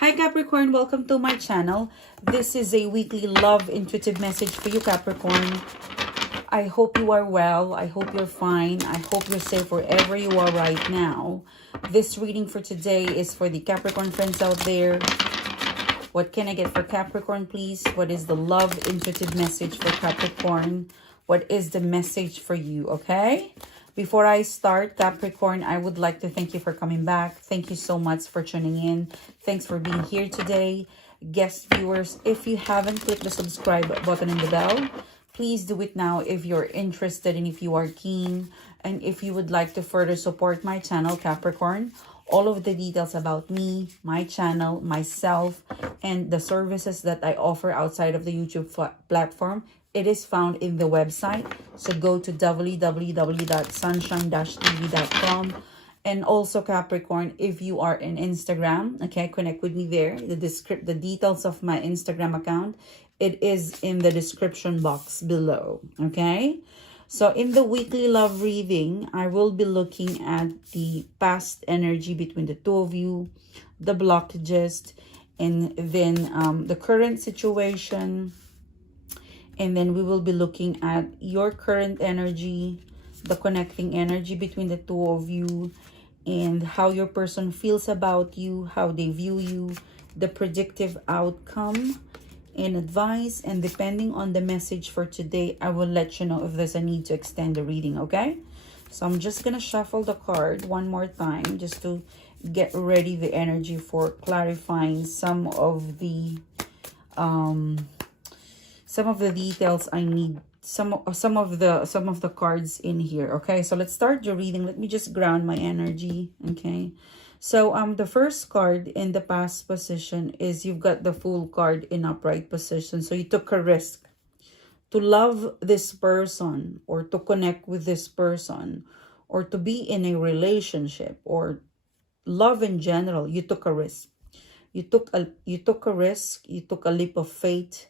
Hi Capricorn, welcome to my channel. This is a weekly love intuitive message for you Capricorn. I hope you are well. I hope you're fine. I hope you're safe wherever you are right now. This reading for today is for the Capricorn friends out there. What can I get for Capricorn, please? What is the love intuitive message for Capricorn? What is the message for you, okay? Before I start, Capricorn, I would like to thank you for coming back. Thank you so much for tuning in. Thanks for being here today. Guest viewers, if you haven't clicked the subscribe button and the bell, please do it now if you're interested and if you are keen. And if you would like to further support my channel, Capricorn, all of the details about me, my channel, myself, and the services that I offer outside of the YouTube platform, it is found in the website. So go to www.sunshine-tv.com. And also Capricorn, if you are in Instagram, okay, connect with me there. The details of my Instagram account, it is in the description box below, okay? So in the weekly love reading, I will be looking at the past energy between the two of you, the blockages, and then the current situation. And then we will be looking at your current energy, the connecting energy between the two of you, and how your person feels about you, how they view you, the predictive outcome and advice. And depending on the message for today, I will let you know if there's a need to extend the reading, okay? So I'm just gonna shuffle the card one more time just to get ready the energy for clarifying some of the details I need, some of the cards in here. Okay, so let's start your reading. Let me just ground my energy. Okay, so the first card in the past position is you've got the Fool card in upright position. So you took a risk to love this person, or to connect with this person, or to be in a relationship, or love in general. You took a risk. You took a risk. You took a leap of faith.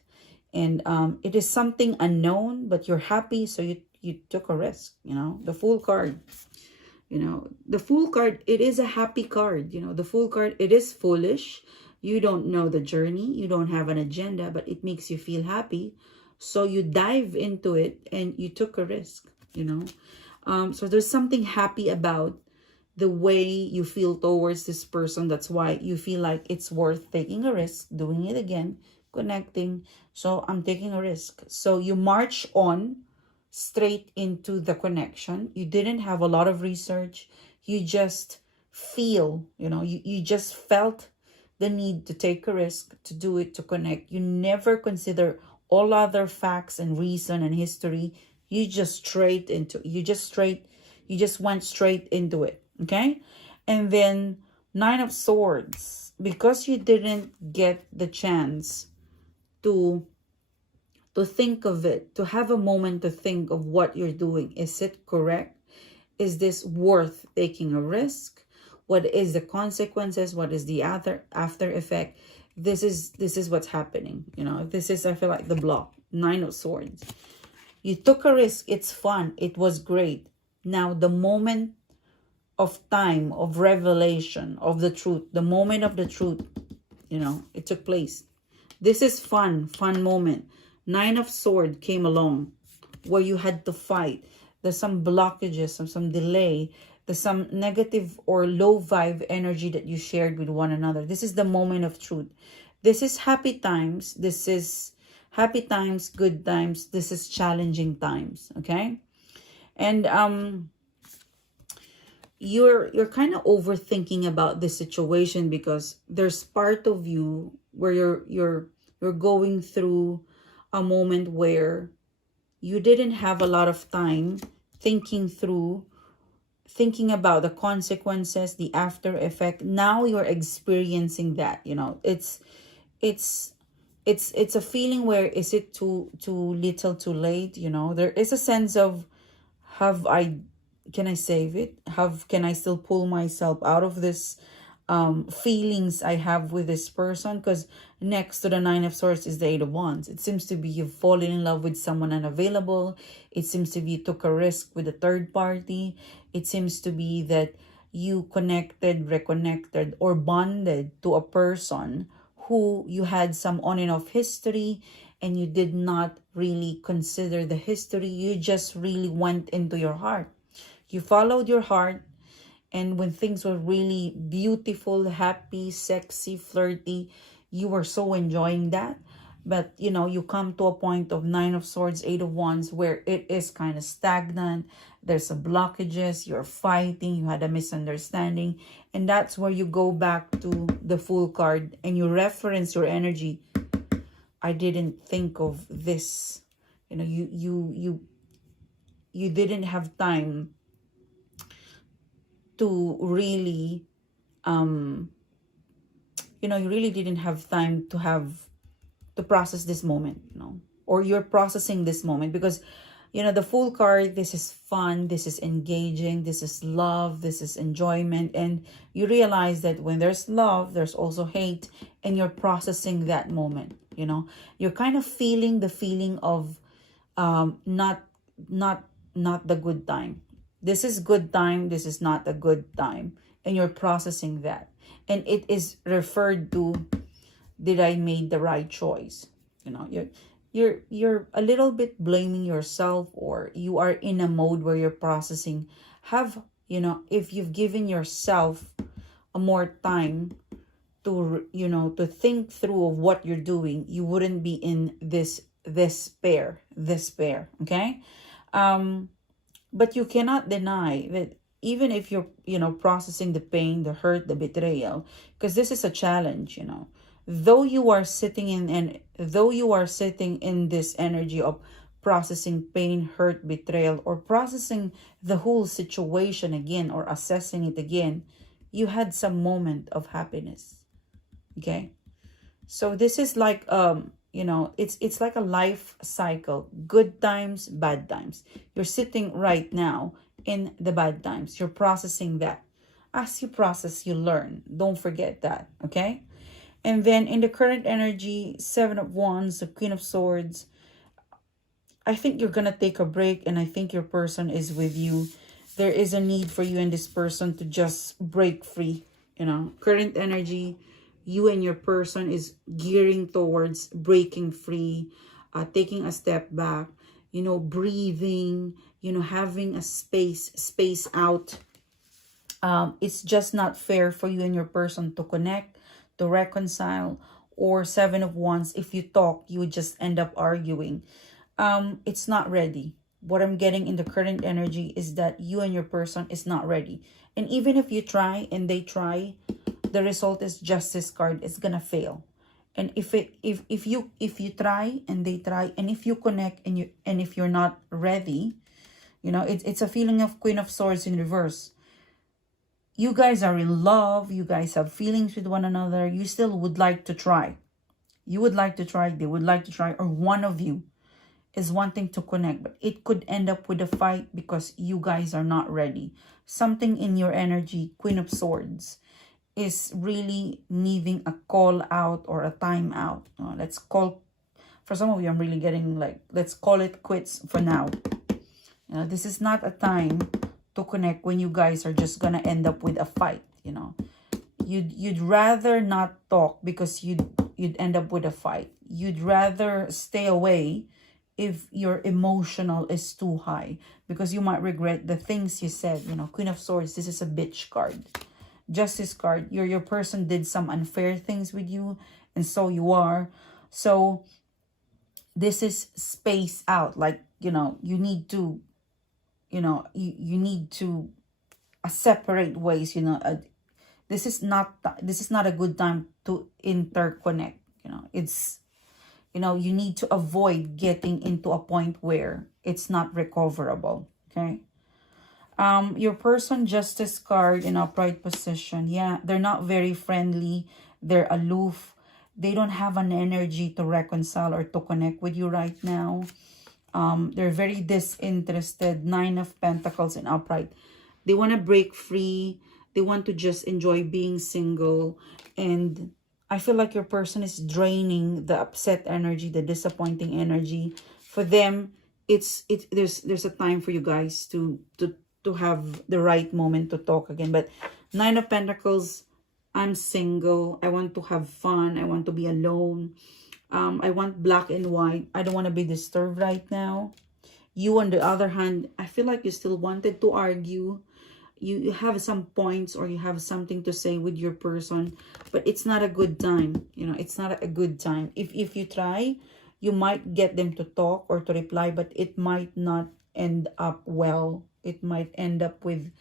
And it is something unknown, but you're happy, so you took a risk. You know, the Fool card. You know, the Fool card, it is a happy card. You know, the Fool card, it is foolish. You don't know the journey. You don't have an agenda, but it makes you feel happy. So you dive into it and you took a risk, you know. So there's something happy about the way you feel towards this person. That's why you feel like it's worth taking a risk, doing it again, connecting. So I'm taking a risk. So you march on straight into the connection. You didn't have a lot of research. You just feel, you know, you just felt the need to take a risk, to do it, to connect. You never consider all other facts and reason and history. You just went straight into it. Okay. And then 9 of Swords, because you didn't get the chance to think of it, to have a moment to think of what you're doing. Is it correct? Is this worth taking a risk? What is the consequences? What is the after effect? This is what's happening. You know, this is, I feel like, the block. 9 of Swords. You took a risk. It's fun. It was great. Now the moment of time, of revelation, of the truth, the moment of the truth, you know, it took place. This is fun moment. 9 of Swords came along where you had to fight. There's some blockages, some delay. There's some negative or low vibe energy that you shared with one another. This is the moment of truth. This is happy times. This is happy times, good times. This is challenging times, okay? And you're kind of overthinking about this situation because there's part of you where you're going through a moment where you didn't have a lot of time thinking about the consequences, the after effect. Now you're experiencing that. You know, it's a feeling where, is it too little, too late? You know, there is a sense of, can I save it? Can I still pull myself out of this feelings I have with this person? Because next to the 9 of Swords is the 8 of Wands. It seems to be you've fallen in love with someone unavailable. It seems to be you took a risk with a third party. It seems to be that you connected, reconnected, or bonded to a person who you had some on and off history, and you did not really consider the history. You just really went into your heart. You followed your heart, and when things were really beautiful, happy, sexy, flirty, you were so enjoying that. But, you know, you come to a point of Nine of Swords, Eight of Wands, where it is kind of stagnant. There's a blockages, you're fighting, you had a misunderstanding. And that's where you go back to the Fool card and you reference your energy. I didn't think of this. You know, you didn't have time to really, you know, you really didn't have time to process this moment, you know, or you're processing this moment because, you know, the Fool card, this is fun, this is engaging, this is love, this is enjoyment. And you realize that when there's love, there's also hate, and you're processing that moment, you know. You're kind of feeling the feeling of not the good time. This is good time, this is not a good time. And you're processing that. And it is referred to, did I made the right choice? You know, you're a little bit blaming yourself, or you are in a mode where you're processing. Have, you know, if you've given yourself a more time to, you know, to think through of what you're doing, you wouldn't be in this despair, okay? But you cannot deny that even if you're, you know, processing the pain, the hurt, the betrayal, because this is a challenge, you know. Though you are sitting in this energy of processing pain, hurt, betrayal, or processing the whole situation again, or assessing it again, you had some moment of happiness. Okay? So this is like you know, it's like a life cycle. Good times, bad times. You're sitting right now in the bad times. You're processing that. As you process, you learn. Don't forget that, okay? And then in the current energy, Seven of Wands, the Queen of Swords, I think you're going to take a break, and I think your person is with you. There is a need for you and this person to just break free, you know. Current energy, you and your person is gearing towards breaking free, taking a step back, you know, breathing, you know, having a space out. It's just not fair for you and your person to connect, to reconcile. Or Seven of Wands, if you talk, you would just end up arguing. It's not ready. What I'm getting in the current energy is that you and your person is not ready. And even if you try and they try, the result is Justice card. It's gonna fail. And if you try and they try, and if you connect and if you're not ready, you know, it's a feeling of Queen of Swords in reverse. You guys are in love. You guys have feelings with one another. You still would like to try. You would like to try. They would like to try. Or one of you is wanting to connect. But it could end up with a fight because you guys are not ready. Something in your energy, Queen of Swords, is really needing a call out or a time out. Let's call, for some of you, I'm really getting like, let's call it quits for now. This is not a time to connect when you guys are just gonna end up with a fight. You know, you'd rather not talk because you'd end up with a fight. You'd rather stay away if your emotional is too high, because you might regret the things you said. You know, Queen of Swords, this is a bitch card. Justice card, your person did some unfair things with you, and so you are. So this is space out. Like, you know, you need to, you know, you need to separate ways. You know, this is not a good time to interconnect. You know, it's, you know, you need to avoid getting into a point where it's not recoverable. Okay. Your person, Justice card in upright position. Yeah, they're not very friendly. They're aloof. They don't have an energy to reconcile or to connect with you right now. They're very disinterested. Nine of Pentacles in upright. They want to break free. They want to just enjoy being single. And I feel like your person is draining the upset energy, the disappointing energy. For them, there's a time for you guys to to have the right moment to talk again. But Nine of Pentacles, I'm single. I want to have fun. I want to be alone. I want black and white. I don't want to be disturbed right now. You, on the other hand, I feel like you still wanted to argue. You have some points or you have something to say with your person, but it's not a good time. You know, it's not a good time. If you try, you might get them to talk or to reply, but it might not end up well. It might end up with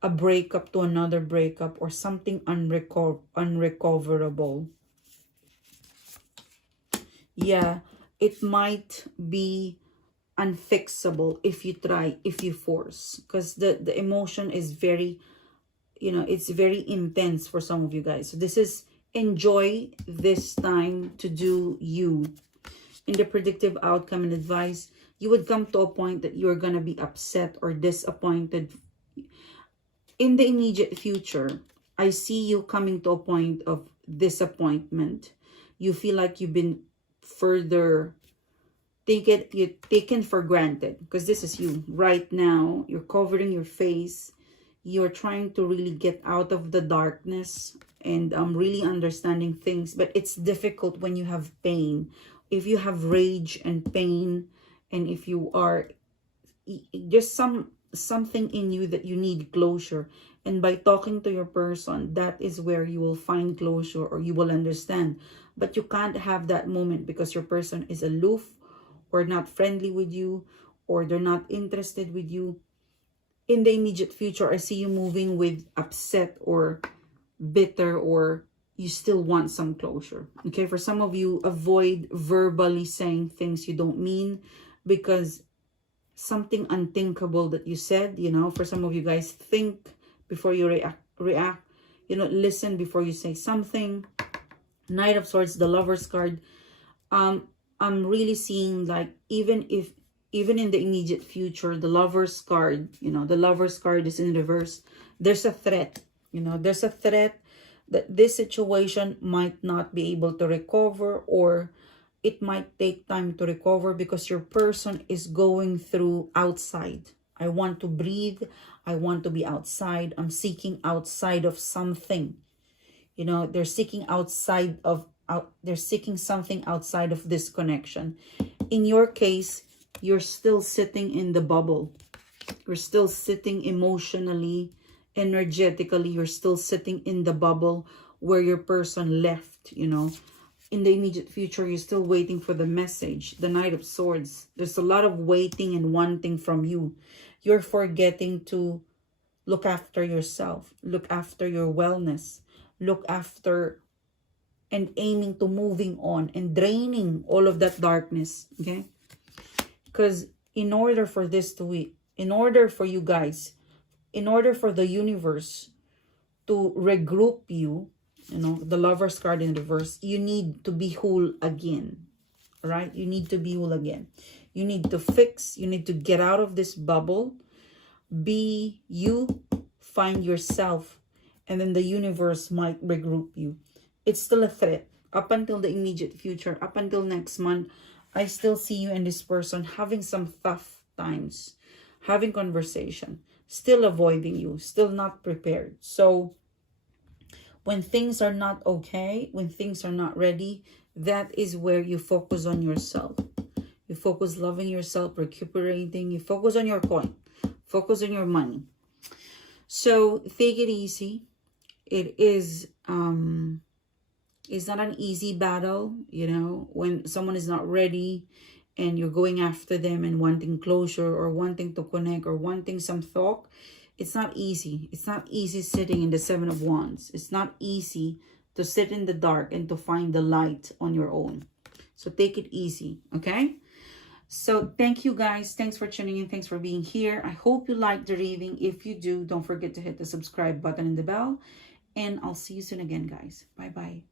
a breakup to another breakup or something unrecoverable. Yeah, it might be unfixable if you try, if you force, because the emotion is very, you know, it's very intense for some of you guys. So this is, enjoy this time to do you. In the predictive outcome and advice, you would come to a point that you're gonna be upset or disappointed. In the immediate future, I see you coming to a point of disappointment. You feel like you've been further taken for granted, because this is you right now. You're covering your face. You're trying to really get out of the darkness and really understanding things, but it's difficult when you have pain. If you have rage and pain, and if you are, there's something in you that you need closure, and by talking to your person, that is where you will find closure or you will understand. But you can't have that moment because your person is aloof or not friendly with you, or they're not interested with you. In the immediate future, I see you moving with upset or bitter, or you still want some closure. Okay, for some of you, avoid verbally saying things you don't mean, because something unthinkable that you said, you know, for some of you guys, think before you react, you know, listen before you say something. Knight of Swords, the Lover's card. I'm really seeing like, even in the immediate future, the Lover's card, you know, the Lover's card is in reverse. There's a threat, you know, there's a threat that this situation might not be able to recover, or it might take time to recover because your person is going through outside. I want to breathe. I want to be outside. I'm seeking outside of something. You know, they're seeking outside of, they're seeking something outside of this connection. In your case, you're still sitting in the bubble. You're still sitting emotionally, energetically. You're still sitting in the bubble where your person left, you know. In the immediate future, you're still waiting for the message. The Knight of Swords. There's a lot of waiting and wanting from you. You're forgetting to look after yourself. Look after your wellness. Look after and aiming to moving on and draining all of that darkness. Okay? Because in order for this to be, in order for you guys, in order for the universe to regroup you, you know, the Lover's card in reverse, you need to be whole again, right? You need to be whole again. You need to fix, you need to get out of this bubble, be you, find yourself, and then the universe might regroup you. It's still a threat. Up until the immediate future, up until next month, I still see you and this person having some tough times, having conversation, still avoiding you, still not prepared. So when things are not okay, when things are not ready, that is where you focus on yourself. You focus loving yourself, recuperating. You focus on your coin. Focus on your money. So take it easy. It is it's not an easy battle, you know, when someone is not ready and you're going after them and wanting closure or wanting to connect or wanting some talk. It's not easy. It's not easy sitting in the Seven of Wands. It's not easy to sit in the dark and to find the light on your own. So take it easy, okay? So thank you guys. Thanks for tuning in. Thanks for being here. I hope you liked the reading. If you do, don't forget to hit the subscribe button and the bell. And I'll see you soon again, guys. Bye-bye.